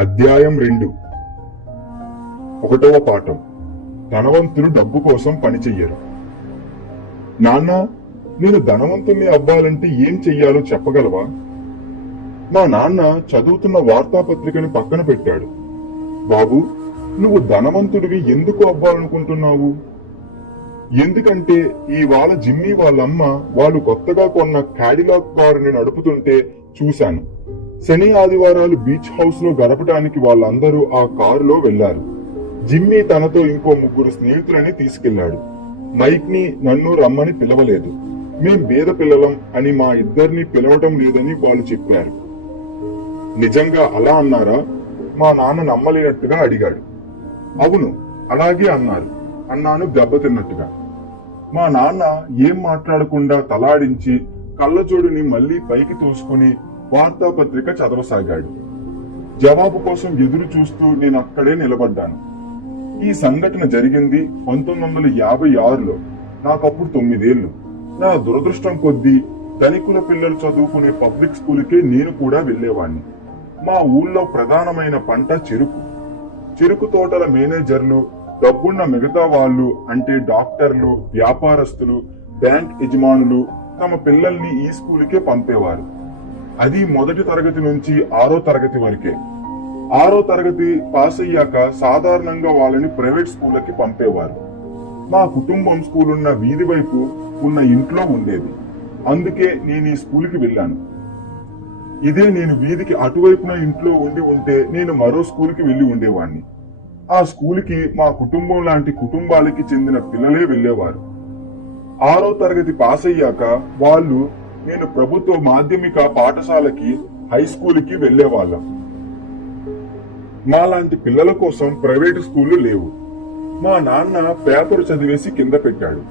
అధ్యాయం 2. 1వ పాఠం. ధనవంతులు డబ్బు కోసం పనిచెయ్యరు. నాన్న, నేను ధనవంతుల్ని అవ్వాలంటే ఏం చెయ్యాలో చెప్పగలవా? మా నాన్న చదువుతున్న వార్తాపత్రికని పక్కన పెట్టాడు. బాబు, నువ్వు ధనవంతుడివి ఎందుకు అవ్వాలనుకుంటున్నావు? ఎందుకంటే ఇవాళ జిమ్మీ వాళ్ళమ్మ వాళ్ళు కొత్తగా కొన్న క్యాడిలాక్ కారుని నడుపుతుంటే చూశాను. శని ఆదివారాలు బీచ్ హౌస్ లో గడపడానికి వాళ్ళందరూ ఆ కారులో వెళ్లారు. జిమ్మీ తనతో ఇంకో 3 స్నేహితులని తీసుకెళ్లాడు. మైక్ ని నన్ను రమ్మని పిలవలేదు. మేం బీద పిల్లలం అని మా ఇద్దరిని పిలవటం లేదని వాళ్ళు చెప్పారు. నిజంగా అలా అన్నారా? మా నాన్న నమ్మలేనట్టుగా అడిగాడు. అవును, అలాగే అన్నాను దెబ్బతిన్నట్టుగా. మా నాన్న ఏం మాట్లాడకుండా తలాడించి కళ్ళజోడుని మళ్లీ పైకి తోసుకుని వార్తాపత్రిక చదవసాగాడు. జవాబు కోసం ఎదురు చూస్తూ నేను అక్కడే నిలబడ్డాను. ఈ సంఘటన జరిగింది 1956లో. నాకప్పుడు 9 ఏళ్లు. నా దురదృష్టం కొద్దీ ధనికుల పిల్లలు చదువుకునే పబ్లిక్ స్కూల్కే నేను కూడా వెళ్లేవాణ్ణి. మా ఊళ్ళో ప్రధానమైన పంట చెరుకు. చెరుకు తోటల మేనేజర్లు, డబ్బున్న మిగతా వాళ్ళు అంటే డాక్టర్లు, వ్యాపారస్తులు, బ్యాంక్ యజమానులు తమ పిల్లల్ని ఈ స్కూలుకే పంపేవారు. అది మొదటి తరగతి నుంచి 6వ తరగతి వరకే. 6వ తరగతి పాస్ అయ్యాక సాధారణంగా వాళ్ళని ప్రైవేట్ స్కూళ్ళకి పంపేవారు. మా కుటుంబం స్కూలున్న వీధి వైపు ఉన్న ఇంట్లో ఉండేది. అందుకే నేను ఈ స్కూల్కి వెళ్ళాను. ఇదే నేను వీధికి అటువైపున ఇంట్లో ఉంటే నేను మరో స్కూల్కి వెళ్లి ఉండేవాణ్ణి. ఆ స్కూల్కి మా కుటుంబం లాంటి కుటుంబాలకి చెందిన పిల్లలే వెళ్లేవారు. 6వ తరగతి పాస్ అయ్యాక వాళ్ళు నేను ప్రభుత్వ మాధ్యమిక పాఠశాలకి, హై స్కూల్కి వెళ్లేవాళ్ళం. మాలాంటి పిల్లల కోసం ప్రైవేటు స్కూళ్లు లేవు. మా నాన్న పేపర్ చదివేసి కింద పెట్టాడు.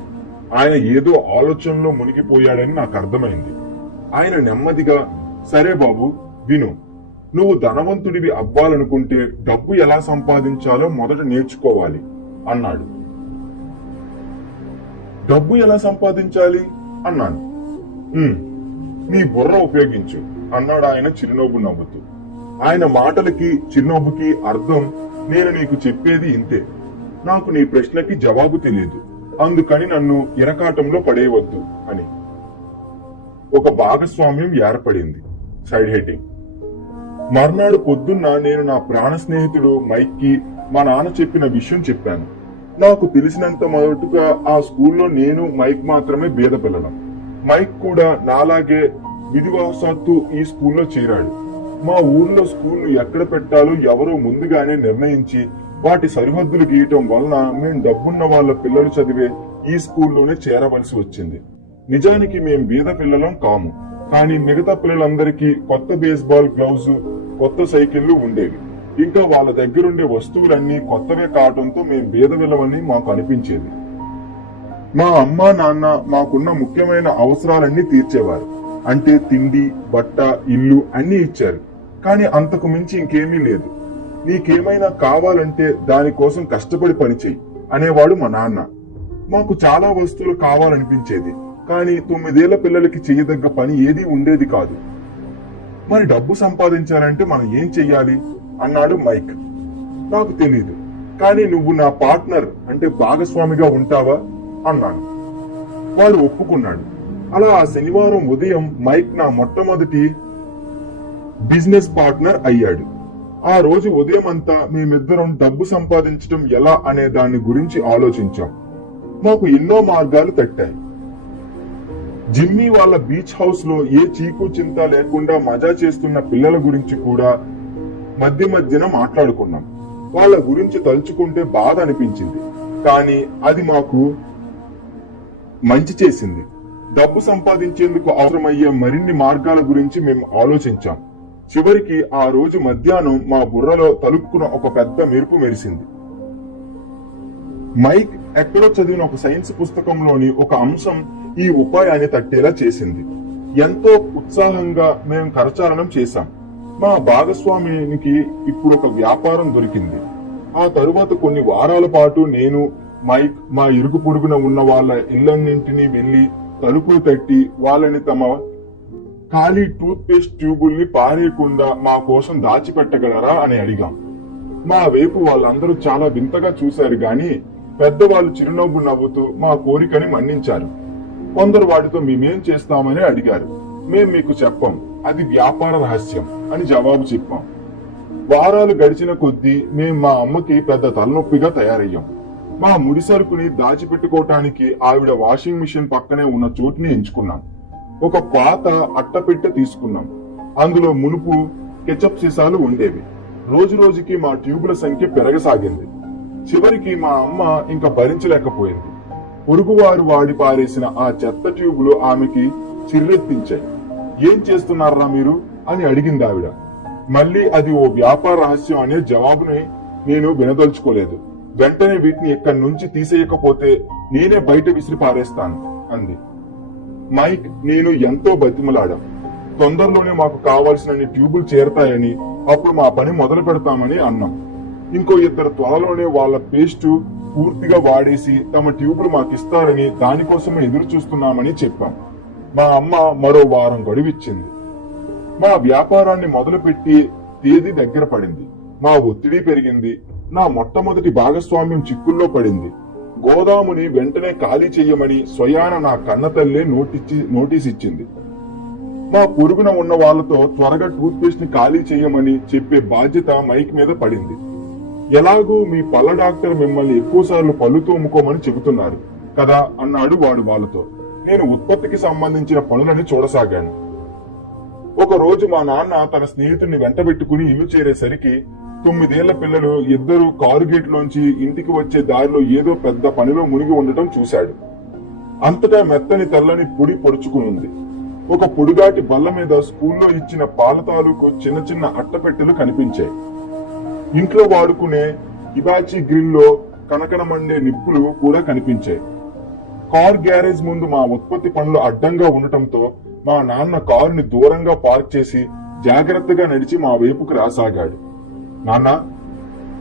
ఆయన ఏదో ఆలోచనలో మునిగిపోయాడని నాకు అర్థమైంది. ఆయన నెమ్మదిగా, సరే బాబు, విను. నువ్వు ధనవంతుడివి అవ్వాలనుకుంటే డబ్బు ఎలా సంపాదించాలో మొదట నేర్చుకోవాలి అన్నాడు. డబ్బు ఎలా సంపాదించాలి అన్నాను. నీ బుర్ర ఉపయోగించు అన్నాడు ఆయన చిరునవ్వు నవ్వుతూ. ఆయన మాటలకి చిరునవ్వుకి అర్థం, నేను నీకు చెప్పేది ఇంతే. నాకు నీ ప్రశ్నకి జవాబు తెలియదు, అందుకని నన్ను ఇరకాటంలో పడేయవద్దు అని. ఒక భాగస్వామ్యం ఏర్పడింది. Side heading. మర్నాడు పొద్దున్న నేను నా ప్రాణ స్నేహితుడు మైక్ కి మా నాన్న చెప్పిన విషయం చెప్పాను. నాకు తెలిసినంత మొదటగా ఆ స్కూల్లో నేను మైక్ మాత్రమే బీద పిల్లలం. మైక్ కూడా నాలాగే విధివశాత్తు ఈ స్కూల్లో చేరాడు. మా ఊర్లో స్కూళ్లు ఎక్కడ పెట్టాలో ఎవరో ముందుగానే నిర్ణయించి వాటి సరిహద్దులు గీయటం వలన మేం డబ్బున్న వాళ్ళ పిల్లలు చదివే ఈ స్కూల్లోనే చేరవలసి వచ్చింది. నిజానికి మేం బీద పిల్లలం కాము, కానీ మిగతా పిల్లలందరికీ కొత్త బేస్బాల్ గ్లౌజు, కొత్త సైకిళ్లు ఉండేవి. ఇంకా వాళ్ళ దగ్గరుండే వస్తువులన్నీ కొత్తవే కావటంతో మేం బీద పిల్లవని మాకు అనిపించేది. మా అమ్మ నాన్న మాకున్న ముఖ్యమైన అవసరాలన్నీ తీర్చేవారు. అంటే తిండి, బట్ట, ఇల్లు అన్ని ఇచ్చారు. కానీ అంతకు మించి ఇంకేమీ లేదు. నీకేమైనా కావాలంటే దానికోసం కష్టపడి పనిచేయి అనేవాడు మా నాన్న. మాకు చాలా వస్తువులు కావాలనిపించేది, కానీ 9 ఏళ్ల పిల్లలకి చేయదగ్గ పని ఏదీ ఉండేది కాదు. మరి డబ్బు సంపాదించాలంటే మనం ఏం చెయ్యాలి అన్నాడు మైక్. నాకు తెలీదు, కానీ నువ్వు నా పార్ట్నర్ అంటే భాగస్వామిగా ఉంటావా అన్నాను. వాడు ఒప్పుకున్నాడు. అలా ఆ శనివారం ఉదయం మైక్ నా మొట్టమొదటి బిజినెస్ పార్ట్నర్ అయ్యాడు. ఆ రోజు ఉదయం అంతా మేమిద్దరం డబ్బు సంపాదించడం ఎలా అనే దాని గురించి ఆలోచించాం. మాకు ఎన్నో మార్గాలు తట్టాయి. జిమ్మీ వాళ్ళ బీచ్ హౌస్ లో ఏ చీకు చింత లేకుండా మజా చేస్తున్న పిల్లల గురించి కూడా మధ్యన మాట్లాడుకున్నాం. వాళ్ళ గురించి తలుచుకుంటే బాధ అనిపించింది, కానీ అది మాకు మంచి చేసింది. డబ్బు సంపాదించేందుకు అవసరమయ్యే మరిన్ని మార్గాల గురించి మేము ఆలోచించాం. చివరికి ఆ రోజు మధ్యాహ్నం మా బుర్రలో తలుపుకున్న ఒక పెద్ద మెరుపు మెరిసింది. మైక్ ఎక్కడో చదివిన ఒక సైన్స్ పుస్తకంలోని ఒక అంశం ఈ ఉపాయాన్ని తట్టేలా చేసింది. ఎంతో ఉత్సాహంగా మేము కరచాలనం చేశాం. మా భాగస్వామినికి ఇప్పుడు ఒక వ్యాపారం దొరికింది. ఆ తరువాత కొన్ని వారాల పాటు నేను, మైక్ మా ఇరుగు పొరుగున ఉన్న వాళ్ళ ఇళ్లన్నింటినీ వెళ్లి తలుపులు తట్టి వాళ్ళని తమ ఖాళీ టూత్ పేస్ట్ ట్యూబుల్ని పారేయకుండా మా కోసం దాచిపెట్టగలరా అని అడిగాం. మా వైపు వాళ్ళందరూ చాలా వింతగా చూశారు గాని పెద్దవాళ్ళు చిరునవ్వు నవ్వుతూ మా కోరికని మన్నించారు. కొందరు వాటితో మేమేం చేస్తామని అడిగారు. మేం మీకు చెప్పం, అది వ్యాపార రహస్యం అని జవాబు చెప్పాం. వారాలు గడిచిన కొద్దీ మేం మా అమ్మకి పెద్ద తలనొప్పిగా తయారయ్యాం. మా ముడి సరుకుని దాచిపెట్టుకోవటానికి ఆవిడ వాషింగ్ మిషన్ పక్కనే ఉన్న చోటుని ఎంచుకున్నాం. ఒక పాత అట్టపెట్టె తీసుకున్నాం. అందులో మునుపు కెచప్ సీసాలు ఉండేవి. రోజు రోజుకి మా ట్యూబుల సంఖ్య పెరగసాగింది. చివరికి మా అమ్మ ఇంకా భరించలేకపోయింది. పొరుగువారు వాడి పారేసిన ఆ చెత్త ట్యూబులు ఆమెకి చిర్రెత్తించాయి. ఏం చేస్తున్నారా మీరు అని అడిగింది ఆవిడ. మళ్ళీ అది ఓ వ్యాపార రహస్యం అనే జవాబుని నేను వినదలుచుకోలేదు. వెంటనే వీటిని ఎక్కడి నుంచి తీసేయకపోతే నేనే బయట విసిరి పారేస్తాను అంది. మైక్ నేను ఎంతో బతిమలాడాం. తొందరలోనే మాకు కావాల్సిన ట్యూబులు చేరతాయని, అప్పుడు మా పని మొదలు పెడతామని అన్నాం. ఇంకో ఇద్దరు త్వరలోనే వాళ్ళ పేస్టు పూర్తిగా వాడేసి తమ ట్యూబులు మాకిస్తారని, దానికోసమే ఎదురు చూస్తున్నామని చెప్పాం. మా అమ్మ మరో వారం గడువిచ్చింది. మా వ్యాపారాన్ని మొదలుపెట్టి తేదీ దగ్గర పడింది. మా ఒత్తిడి పెరిగింది. నా మొట్టమొదటి భాగస్వామ్యం చిక్కుల్లో పడింది. గోదాముని వెంటనే ఖాళీ చెయ్యమని స్వయాన నా కన్నతల్లే నోటీస్ ఇచ్చింది. మా పొరుగున ఉన్న వాళ్లతో త్వరగా టూత్ పేస్ట్ ని ఖాళీ చెయ్యమని చెప్పే బాధ్యత మైక్ మీద పడింది. ఎలాగూ మీ పళ్ళ డాక్టర్ మిమ్మల్ని ఎక్కువసార్లు పళ్ళు తోముకోమని చెబుతున్నారు కదా అన్నాడు వాడు వాళ్ళతో. నేను ఉత్పత్తికి సంబంధించిన పనులని చూడసాగాను. ఒక రోజు మా నాన్న తన స్నేహితుడిని వెంటబెట్టుకుని ఇల్లు చేరేసరికి 9 ఏళ్ల పిల్లలు ఇద్దరు కారు గేట్ లోంచి ఇంటికి వచ్చే దారిలో ఏదో పెద్ద పనిలో మునిగి ఉండటం చూశాడు. అంతటా మెత్తని తెల్లని పొడి పొడుచుకునుంది. ఒక పొడుగాటి బల్ల మీద స్కూల్లో ఇచ్చిన పాల తాలూకు చిన్న చిన్న అట్టపెట్టెలు కనిపించాయి. ఇంట్లో వాడుకునే హిబాచి గ్రిల్లో కనకనమండే నిప్పులు కూడా కనిపించాయి. కార్ గ్యారేజ్ ముందు మా ఉత్పత్తి పనులు అడ్డంగా ఉండటంతో మా నాన్న కారుని దూరంగా పార్క్ చేసి జాగ్రత్తగా నడిచి మా వైపుకు రాసాగాడు. నాన్న,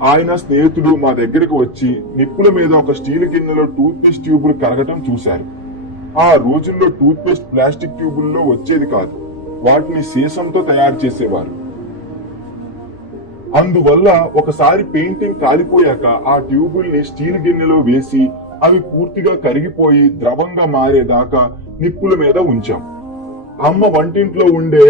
ఆయన స్నేహితుడు మా దగ్గరకు వచ్చి నిప్పుల మీద ఒక స్టీల్ గిన్నెలో టూత్ పేస్ట్ ట్యూబులు కరగటం చూశారు. ఆ రోజుల్లో టూత్ పేస్ట్ ప్లాస్టిక్ ట్యూబుల్లో వచ్చేది కాదు. వాటిని సీసంతో తయారు చేసేవారు. అందువల్ల ఒకసారి పెయింటింగ్ కాలిపోయాక ఆ ట్యూబుల్ని స్టీల్ గిన్నెలో వేసి అవి పూర్తిగా కరిగిపోయి ద్రవంగా మారేదాకా నిప్పుల మీద ఉంచాం. అమ్మ వంటింట్లో ఉండే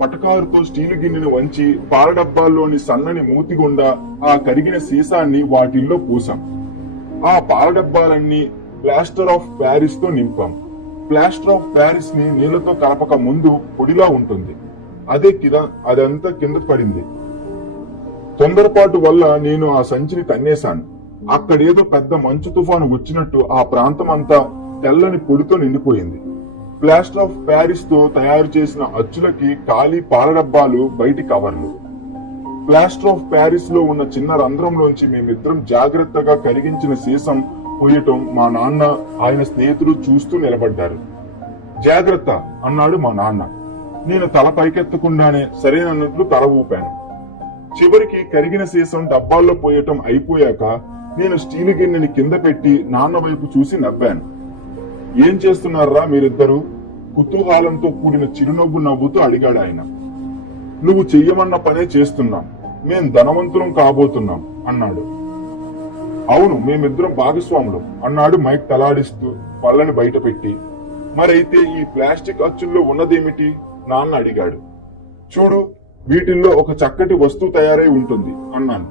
పటకారుతో స్టీలు గిన్నెను వంచి పాల డబ్బాల్లోని సన్నని మూతి గుండా ఆ కరిగిన సీసాన్ని వాటిల్లో పూసాం. ఆ పాల డబ్బాలన్నీ ప్లాస్టర్ ఆఫ్ ప్యారిస్ తో నింపాం. ప్లాస్టర్ ఆఫ్ ప్యారిస్ ని నీళ్లతో కలపక ముందు పొడిలా ఉంటుంది. అదంతా కింద పడింది. తొందరపాటు వల్ల నేను ఆ సంచిని తన్నేశాను. అక్కడేదో పెద్ద మంచు తుఫాను వచ్చినట్టు ఆ ప్రాంతం అంతా తెల్లని పొడితో నిండిపోయింది. ప్లాస్టర్ ఆఫ్ ప్యారిస్ తో తయారు చేసిన అచ్చులకి ఖాళీ పాల డబ్బాలు బయటి కవర్లు. ప్లాస్టర్ ఆఫ్ ప్యారిస్ లో ఉన్న చిన్న రంధ్రంలోంచి మేమిద్దరం జాగ్రత్తగా కరిగించిన సీసం పోయటం మా నాన్న, ఆయన స్నేహితుడు చూస్తూ నిలబడ్డారు. జాగ్రత్త అన్నాడు మా నాన్న. నేను తల పైకెత్తకుండానే సరేనన్నట్లు తల ఊపాను. చివరికి కరిగిన సీసం డబ్బాల్లో పోయటం అయిపోయాక నేను స్టీలు గిన్నెని కింద పెట్టి నాన్న వైపు చూసి నవ్వాను. ఏం చేస్తున్నారా మీరిద్దరూ? కుతూహలంతో కూడిన చిరునవ్వు నవ్వుతూ అడిగాడు ఆయన. నువ్వు చెయ్యమన్న పనే చేస్తున్నాం. మేం ధనవంతులం కాబోతున్నాం అన్నాడు. అవును, మేమిద్దరం భాగస్వాములం అన్నాడు మైక్ తలాడిస్తూ పళ్ళని బయట పెట్టి. మరైతే ఈ ప్లాస్టిక్ అచ్చుల్లో ఉన్నదేమిటి? నాన్న అడిగాడు. చూడు, వీటిల్లో ఒక చక్కటి వస్తువు తయారై ఉంటుంది అన్నాను.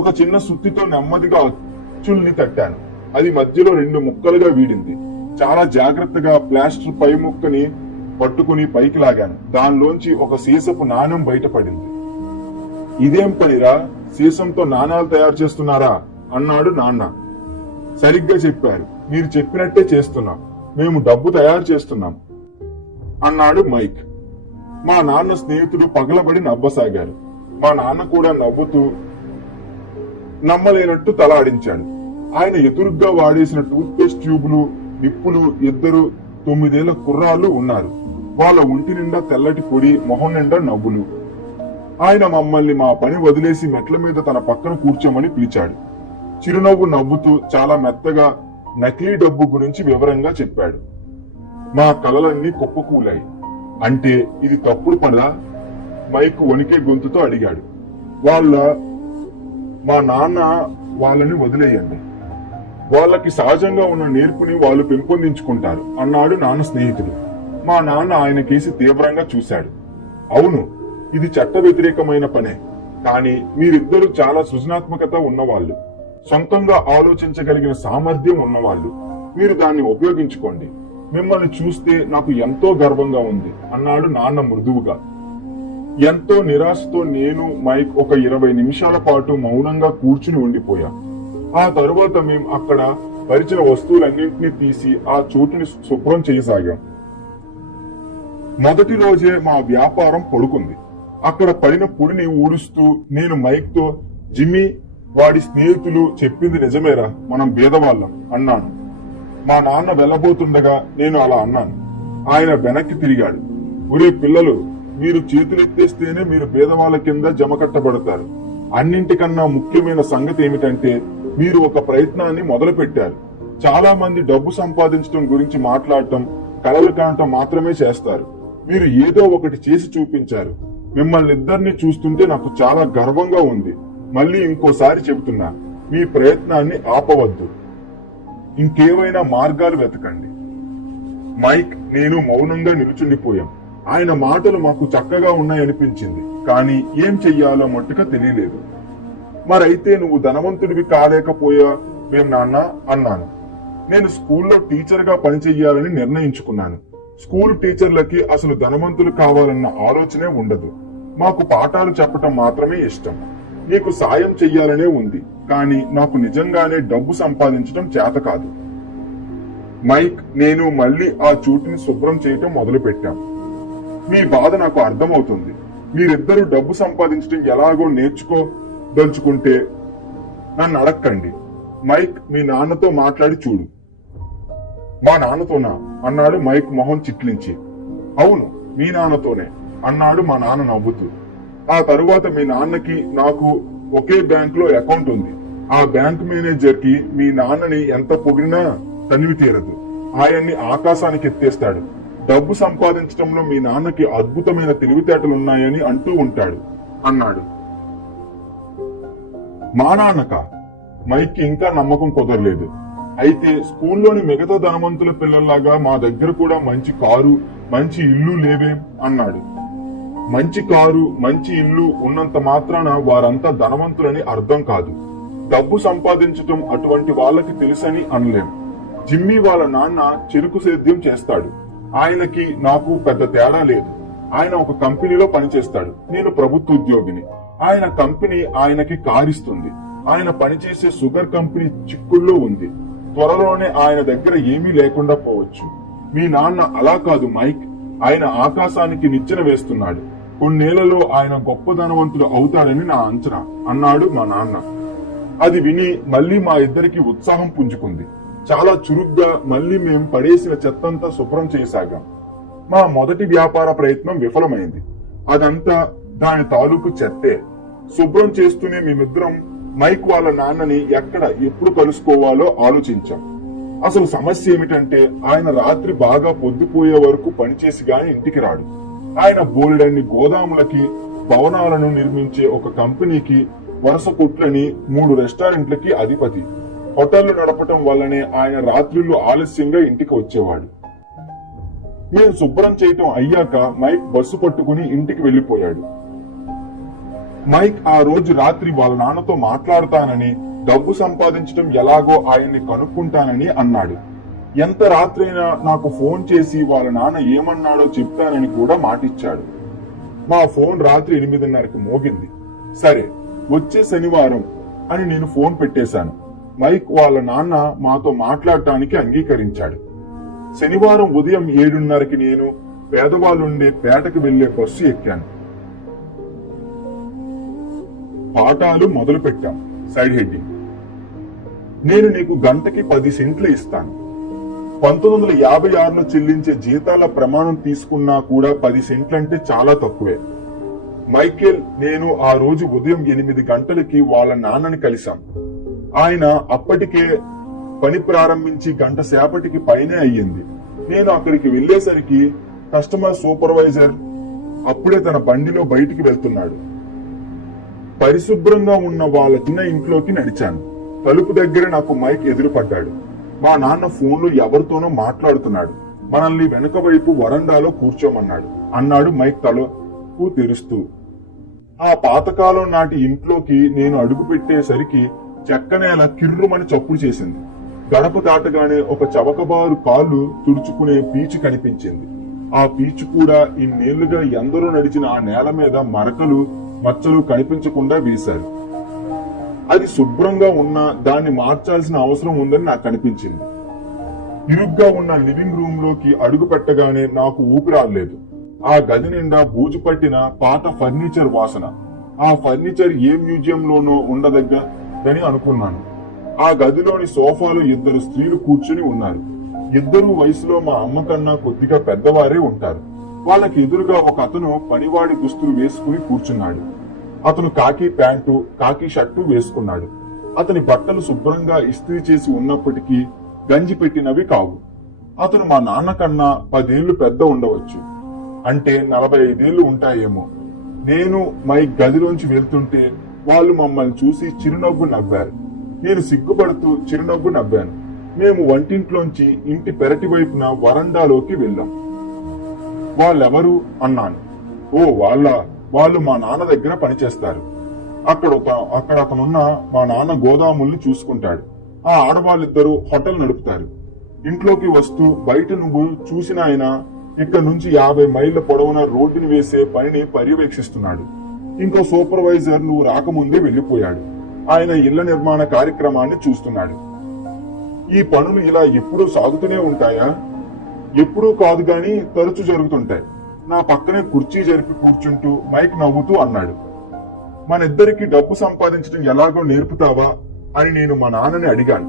ఒక చిన్న సుత్తితో నెమ్మదిగా అచ్చుల్ని తట్టాను. అది మధ్యలో 2 ముక్కలుగా వీడింది. చాలా జాగ్రత్తగా ప్లాస్టర్ పై ముక్కని పట్టుకుని పైకి లాగాను. దానిలోంచి ఒక సీసపు నాణ్యం బయటపడింది. ఇదేం పనిరా, సీసంతో నాణాలు తయారు చేస్తున్నారా అన్నాడు నాన్న. సరిగ్గా చెప్పారు, మీరు చెప్పినట్టే చేస్తున్నాం. మేము డబ్బు తయారు చేస్తున్నాం అన్నాడు మైక్. మా నాన్న స్నేహితుడు పగలబడి నవ్వసాగారు. మా నాన్న కూడా నవ్వుతూ నమ్మలేనట్టు తల ఆడించాడు. ఆయన ఎదురుగ్గా వాడేసిన టూత్ పేస్ట్ ట్యూబులు, నిప్పులు, 2 9 ఏళ్ల కుర్రాళ్ళు ఉన్నారు. వాళ్ళ ఒంటి నిండా తెల్లటి పొడి, మొహం నిండా నవ్వులు. ఆయన మమ్మల్ని మా పని వదిలేసి మెట్ల మీద తన పక్కన కూర్చోమని పిలిచాడు. చిరునవ్వు నవ్వుతూ చాలా మెత్తగా నకిలీ డబ్బు గురించి వివరంగా చెప్పాడు. మా కలలన్నీ కుప్పకూలాయి. అంటే ఇది తప్పుడు పదా? మైక్ వణికే గొంతుతో అడిగాడు. మా నాన్న వాళ్ళని వదిలేయండి, వాళ్ళకి సహజంగా ఉన్న నేర్పుని వాళ్ళు పెంపొందించుకుంటారు అన్నాడు నాన్న స్నేహితుడు. మా నాన్న ఆయన కేసి తీవ్రంగా చూశాడు. అవును, ఇది చట్ట వ్యతిరేకమైన పనే, కానీ మీరిద్దరూ చాలా సృజనాత్మకత ఉన్నవాళ్ళు, సొంతంగా ఆలోచించగలిగిన సామర్థ్యం ఉన్నవాళ్ళు. మీరు దాన్ని ఉపయోగించుకోండి. మిమ్మల్ని చూస్తే నాకు ఎంతో గర్వంగా ఉంది అన్నాడు నాన్న మృదువుగా. ఎంతో నిరాశతో నేను మైక్ ఒక 20 నిమిషాల పాటు మౌనంగా కూర్చుని ఉండిపోయాం. ఆ తరువాత మేం అక్కడ పరిచిన వస్తువులన్నింటినీ తీసి ఆ చోటుని శుభ్రం చేయసాగాం. మొదటి రోజే మా వ్యాపారం పడుకుంది. అక్కడ పడిన పొడిని ఊడుస్తూ నేను మైక్ తో, జిమ్మీ, వాడి స్నేహితులు చెప్పింది నిజమేరా, మనం బీదవాళ్ళం అన్నాను. మా నాన్న వెళ్ళబోతుండగా నేను అలా అన్నాను. ఆయన వెనక్కి తిరిగాడు. ఒరే పిల్లలు, మీరు చేతులెత్తేస్తేనే మీరు బీదవాళ్ళ కింద జమ కట్టబడతారు. అన్నింటికన్నా ముఖ్యమైన సంగతి ఏమిటంటే మీరు ఒక ప్రయత్నాన్ని మొదలు పెట్టారు. చాలా మంది డబ్బు సంపాదించడం గురించి మాట్లాడటం, కలలు కానటం మాత్రమే చేస్తారు. మీరు ఏదో ఒకటి చేసి చూపించారు. మిమ్మల్ని ఇద్దరిని చూస్తుంటే నాకు చాలా గర్వంగా ఉంది. మళ్ళీ ఇంకోసారి చెబుతున్నా, మీ ప్రయత్నాన్ని ఆపవద్దు. ఇంకేవైనా మార్గాలు వెతకండి. మైక్, నేను మౌనంగా నిలుచుండిపోయాం. ఆయన మాటలు మాకు చక్కగా ఉన్నాయనిపించింది, కానీ ఏం చెయ్యాలో మట్టుగా తెలియలేదు. మరైతే నువ్వు ధనవంతుడివి కాలేకపోయా మేం నాన్న అన్నాను. నేను స్కూల్లో టీచర్ గా పనిచెయ్యాలని నిర్ణయించుకున్నాను. స్కూల్ టీచర్లకి అసలు ధనవంతులు కావాలన్న ఆలోచనే ఉండదు. మాకు పాఠాలు చెప్పటం మాత్రమే ఇష్టం. నీకు సాయం చెయ్యాలనే ఉంది, కానీ నాకు నిజంగానే డబ్బు సంపాదించడం చేత కాదు. మైక్, నేను మళ్ళీ ఆ చోటుని శుభ్రం చేయటం మొదలు పెట్టాం. మీ బాధ నాకు అర్థమవుతుంది. మీరిద్దరూ డబ్బు సంపాదించడం ఎలాగో నేర్చుకోదలుచుకుంటే నన్ను అడక్కండి. మైక్, మీ నాన్నతో మాట్లాడి చూడు. మా నాన్నతోనా అన్నాడు మైక్ మొహం చిట్లించి. అవును, మీ నాన్నతోనే అన్నాడు మా నాన్న నవ్వుతూ. ఆ తరువాత మీ నాన్నకి నాకు ఒకే బ్యాంక్ లో అకౌంట్ ఉంది. ఆ బ్యాంక్ మేనేజర్ కి మీ నాన్నని ఎంత పొగిడినా తనివి తీరదు. ఆయన్ని ఆకాశానికి ఎత్తేస్తాడు. డబ్బు సంపాదించడంలో మీ నాన్నకి అద్భుతమైన తెలివితేటలున్నాయని అంటూ ఉంటాడు అన్నాడు. మా నాన్నక? మైక్ ఇంకా నమ్మకం కుదరలేదు. అయితే స్కూల్లోని మిగతా ధనవంతుల పిల్లల్లాగా మా దగ్గర కూడా మంచి కారు, మంచి ఇల్లు లేవేం అన్నాడు. మంచి కారు, మంచి ఇల్లు ఉన్నంత మాత్రాన వారంతా ధనవంతులని అర్థం కాదు. డబ్బు సంపాదించటం అటువంటి వాళ్ళకి తెలుసని అనలేం. జిమ్మీ వాళ్ళ నాన్న చెరుకు సేద్యం చేస్తాడు. ఆయనకి నాకు పెద్ద తేడా లేదు. ఆయన ఒక కంపెనీలో పనిచేస్తాడు. నేను ప్రభుత్వ ఉద్యోగిని. ఆయన కంపెనీ ఆయనకి కారిస్తుంది. ఆయన పనిచేసే షుగర్ కంపెనీ చిక్కుల్లో ఉంది. త్వరలోనే ఆయన దగ్గర ఏమీ లేకుండా పోవచ్చు. మీ నాన్న అలా కాదు మైక్. ఆయన ఆకాశానికి నిచ్చెన వేస్తున్నాడు. కొన్నేళ్లలో ఆయన గొప్ప ధనవంతుడు అవుతాడని నా అంచనా అన్నాడు మా నాన్న. అది విని మళ్లీ మా ఇద్దరికి ఉత్సాహం పుంజుకుంది. చాలా చురుగ్గా మళ్లీ మేం పడేసిన చెత్తంతా శుభ్రం చేయసాగాం. మా మొదటి వ్యాపార ప్రయత్నం విఫలమైంది. అదంతా దాని తాలూకు చెత్తే. శుభ్రం చేస్తూనే మేమిద్దరం మైక్ వాళ్ళ నాన్నని ఎక్కడ ఎప్పుడు కలుసుకోవాలో ఆలోచించాం. అసలు సమస్య ఏమిటంటే ఆయన రాత్రి బాగా పొద్దుపోయే వరకు పనిచేసి గాని ఇంటికి రాడు. ఆయన బోల్డన్ని గోదాములకి, భవనాలను నిర్మించే ఒక కంపెనీకి, వరుస కొట్లని, 3 రెస్టారెంట్లకి అధిపతి. హోటళ్లు నడపటం వల్లనే ఆయన రాత్రులు ఆలస్యంగా ఇంటికి వచ్చేవాడు. మేము శుభ్రం చేయటం అయ్యాక మైక్ బస్సు పట్టుకుని ఇంటికి వెళ్లిపోయాడు. మైక్ ఆ రోజు రాత్రి వాళ్ళ నాన్నతో మాట్లాడతానని, డబ్బు సంపాదించడం ఎలాగో ఆయన్ని కనుక్కుంటానని అన్నాడు. ఎంత రాత్రైనా నాకు ఫోన్ చేసి వాళ్ళ నాన్న ఏమన్నాడో చెప్తానని కూడా మాటిచ్చాడు. మా ఫోన్ రాత్రి 8:30కి మోగింది. సరే, వచ్చే శనివారం అని నేను ఫోన్ పెట్టేశాను. మైక్ వాళ్ళ నాన్న మాతో మాట్లాడటానికి అంగీకరించాడు. శనివారం ఉదయం 7:30కి నేను పేదవాళ్ళుండే పేటకు వెళ్లే బస్సు ఎక్కాను. పాఠాలు మొదలు పెట్టాం. సైడ్ హెడ్డింగ్: నేను నీకు గంటకి 10 సెంట్లు ఇస్తాను. 1956లో చెల్లించే జీతాల ప్రమాణం తీసుకున్నా కూడా 10 సెంట్లంటే చాలా తక్కువే. మైకేల్, నేను ఆ రోజు ఉదయం 8 గంటలకి వాళ్ళ నాన్నని కలిశాం. ఆయన అప్పటికే పని ప్రారంభించి గంట సేపటికి పైనే అయ్యింది. నేను అక్కడికి వెళ్లేసరికి కస్టమర్ సూపర్వైజర్ అప్పుడే తన బండిలో బయటికి వెళ్తున్నాడు. పరిశుభ్రంగా ఉన్న వాళ్ళ చిన్న ఇంట్లోకి నడిచాను. తలుపు దగ్గర నాకు మైక్ ఎదురుపడ్డాడు. మా నాన్న ఫోన్లో ఎవరితోనో మాట్లాడుతున్నాడు. మనల్ని వెనుక వైపు వరండాలో కూర్చోమన్నాడు అన్నాడు మైక్ తలుపు తెరుస్తూ. ఆ పాతకాలం నాటి ఇంట్లోకి నేను అడుగు పెట్టేసరికి చెక్కనేల కిర్రుమని చప్పుడు చేసింది. గడప దాటగానే ఒక చవకబారు కాళ్ళు తుడుచుకునే పీచు కనిపించింది. ఆ పీచు కూడా ఇన్నేళ్లుగా ఎందరో నడిచిన ఆ నేల మీద మరకలు మచ్చలు కనిపించకుండా వేశారు. అది శుభ్రంగా ఉన్నా దాన్ని మార్చాల్సిన అవసరం ఉందని నాకు అనిపించింది. ఇరుగ్గా ఉన్న లివింగ్ రూమ్ లోకి అడుగు పెట్టగానే నాకు ఊపిరాడలేదు. ఆ గది నిండా బూజు పట్టిన పాత ఫర్నిచర్ వాసన. ఆ ఫర్నిచర్ ఏ మ్యూజియంలోనో ఉండదగ్గదని అనుకున్నాను. ఆ గదిలోని సోఫాలో ఇద్దరు స్త్రీలు కూర్చుని ఉన్నారు. ఇద్దరు వయసులో మా అమ్మ కన్నా కొద్దిగా పెద్దవారే ఉంటారు. వాళ్ళకి ఎదురుగా ఒక అతను పనివాడి దుస్తులు వేసుకుని కూర్చున్నాడు. అతను కాకి ప్యాంటు కాకి షర్టు వేసుకున్నాడు. అతని బట్టలు శుభ్రంగా ఇస్త్రీ చేసి ఉన్నప్పటికీ గంజి పెట్టినవి కావు. అతను మా నాన్న కన్నా 10 ఏళ్లు పెద్ద ఉండవచ్చు. అంటే 45 ఏళ్లు ఉంటాయేమో. నేను మై గదిలోంచి వెళ్తుంటే వాళ్ళు మమ్మల్ని చూసి చిరునవ్వు నవ్వారు. నేను సిగ్గుపడుతూ చిరునవ్వు నవ్వాను. మేము వంటింట్లోంచి ఇంటి పెరటి వైపున వరండాలోకి వెళ్ళాం. వాళ్ళెవరు అన్నాను. ఓ వాళ్ళు మా నాన్న దగ్గర పనిచేస్తారు. అక్కడ అతనున్న మా నాన్న గోదాముల్ని చూసుకుంటాడు. ఆ ఆడవాళ్ళిద్దరూ హోటల్ నడుపుతారు. ఇంట్లోకి వస్తూ బయట నువ్వు చూసిన ఆయన ఇక్కడ నుంచి 50 మైళ్ల పొడవున రోడ్డుని వేసే పనిని పర్యవేక్షిస్తున్నాడు. ఇంకో సూపర్వైజర్ నువ్వు రాకముందే వెళ్లిపోయాడు. ఆయన ఇళ్ల నిర్మాణ కార్యక్రమాన్ని చూస్తున్నాడు. ఈ పనులు ఇలా ఎప్పుడూ సాగుతూనే ఉంటాయా? ఎప్పుడూ కాదు గాని తరచు జరుగుతుంటాయి. నా పక్కనే కుర్చీ జరిపి కూర్చుంటూ మైక్ నవ్వుతూ అన్నాడు. మనిద్దరికి డబ్బు సంపాదించడం ఎలాగో నేర్పుతావా అని నేను మా నాన్నని అడిగాను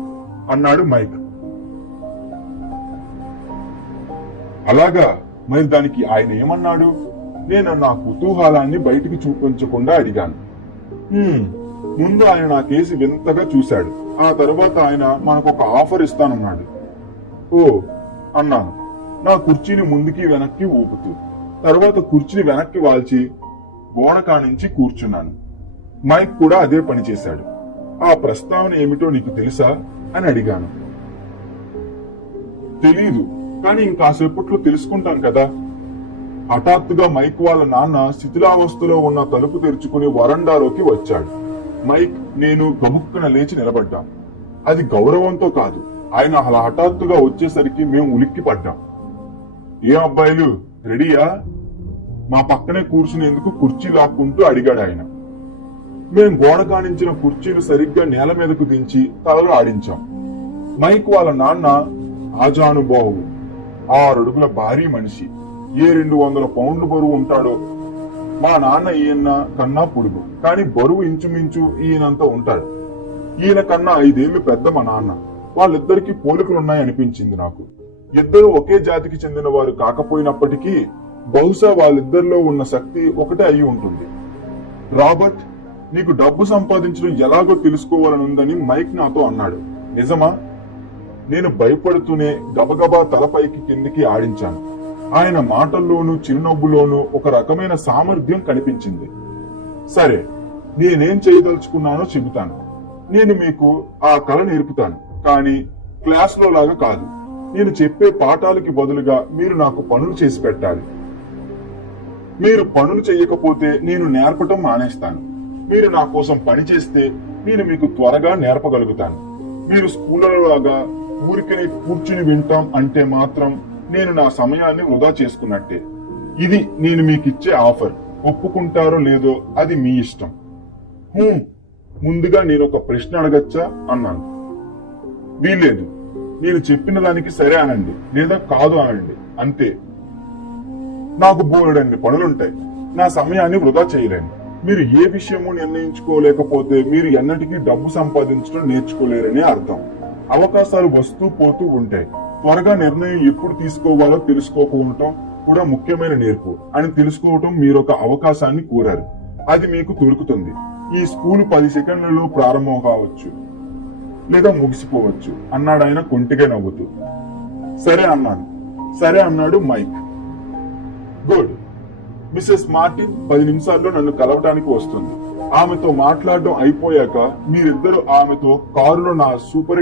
అన్నాడు మైక్. అలాగా, మరి దానికి ఆయన ఏమన్నాడు? నేను నా కుతూహలాన్ని బయటికి చూపించకుండా అడిగాను. ముందు ఆయన నా కేసు వింతగా చూశాడు. ఆ తర్వాత ఆయన మనకొక ఆఫర్ ఇస్తానన్నాడు. ఓ అన్నాను నా కుర్చీని ముందుకి వెనక్కి ఊపుతూ. తర్వాత కుర్చీని వెనక్కి వాల్చి గోడ కానించి కూర్చున్నాను. మైక్ కూడా అదే పని చేశాడు. ఆ ప్రస్తావన ఏమిటో నీకు తెలుసా అని అడిగాను. తెలీదు, కానీ ఇంకాసేపట్లో తెలుసుకుంటాను కదా. హఠాత్తుగా మైక్ వాళ్ళ నాన్న శిథిలావస్థలో ఉన్న తలుపు తెరుచుకుని వరండాలోకి వచ్చాడు. మైక్ నేను గబుక్కున లేచి నిలబడ్డాం. అది గౌరవంతో కాదు, ఆయన అలా హఠాత్తుగా వచ్చేసరికి మేము ఉలిక్కి పడ్డాం. ఏ అబ్బాయిలు రెడీయా? మా పక్కనే కూర్చునేందుకు కుర్చీ లాక్కుంటూ అడిగాడు ఆయన. మేం గోడ కానించిన కుర్చీలు సరిగ్గా నేల మీదకు దించి తలలు ఆడించాం. మైక్ వాళ్ళ నాన్న ఆజానుబాహు 6 అడుగుల భారీ మనిషి. ఏ 200 పౌండ్లు బరువు ఉంటాడో. మా నాన్న ఈయన కన్నా పొడుగు, కానీ బరువు ఇంచుమించు ఈయనంత ఉంటాడు. ఈయన కన్నా 5 ఏళ్లు పెద్ద మా నాన్న. వాళ్ళిద్దరికీ పోలికలున్నాయనిపించింది నాకు. ఇద్దరు ఒకే జాతికి చెందిన వారు కాకపోయినప్పటికీ బహుశా వాళ్ళిద్దరిలో ఉన్న శక్తి ఒకటే అయి ఉంటుంది. రాబర్ట్, నీకు డబ్బు సంపాదించడం ఎలాగో తెలుసుకోవాలనుందని మైక్ నాతో అన్నాడు. నిజమా? నేను భయపడుతూనే గబగబా తలపైకి కిందికి ఆడించాను. ఆయన మాటల్లోనూ చిరునవ్వులోనూ ఒక రకమైన సామర్థ్యం కనిపించింది. సరే, నేనేం చేయదలుచుకున్నానో చెబుతాను. నేను మీకు ఆ కళ నేర్పుతాను, కానీ క్లాస్లో లాగా కాదు. నేను చెప్పే పాఠాలకి బదులుగా మీరు నాకు పనులు చేసి పెట్టాలి. మీరు పనులు చేయకపోతే నేను నేర్పటం మానేస్తాను. మీరు నా కోసం పని చేస్తే నేను మీకు త్వరగా నేర్పగలుగుతాను. మీరు స్కూళ్ళలో లాగా ఊరికనే కూర్చుని వింటాం అంటే మాత్రం నేను నా సమయాన్ని వృధా చేసుకున్నట్టే. ఇది నేను మీకిచ్చే ఆఫర్. ఒప్పుకుంటారో లేదో అది మీ ఇష్టం. ముందుగా నేను ఒక ప్రశ్న అడగచ్చా అన్నాను. వీల్లేదు, నేను చెప్పిన దానికి సరే అనండి లేదా కాదు అనండి, అంతే. నాకు బోలెడన్ని పనులుంటాయి. నా సమయాన్ని వృధా చేయలేను. మీరు ఏ విషయము నిర్ణయించుకోలేకపోతే మీరు ఎన్నటికీ డబ్బు సంపాదించడం నేర్చుకోలేరని అర్థం. అవకాశాలు వస్తూ పోతూ ఉంటాయి. త్వరగా నిర్ణయం ఎప్పుడు తీసుకోవాలో తెలుసుకోకపోవటం కూడా ముఖ్యమైన నేర్పు అని తెలుసుకోవటం మీరొక అవకాశాన్ని కోరారు. అది మీకు దొరుకుతుంది. ఈ స్కూలు 10 సెకండ్లలో ప్రారంభం కావచ్చు లేదా ముగిసిపోవచ్చు అన్నాడు ఆయన కొంటిగా నవ్వుతూ. సరే అన్నాను. సరే అన్నాడు మైక్. గుడ్. మిసెస్ మార్టిన్ 10 నిమిషాల్లో నన్ను కలవడానికి వస్తుంది. ఆమెతో మాట్లాడడం అయిపోయాక మీరిద్దరు ఆమెతో కారులో నా సూపర్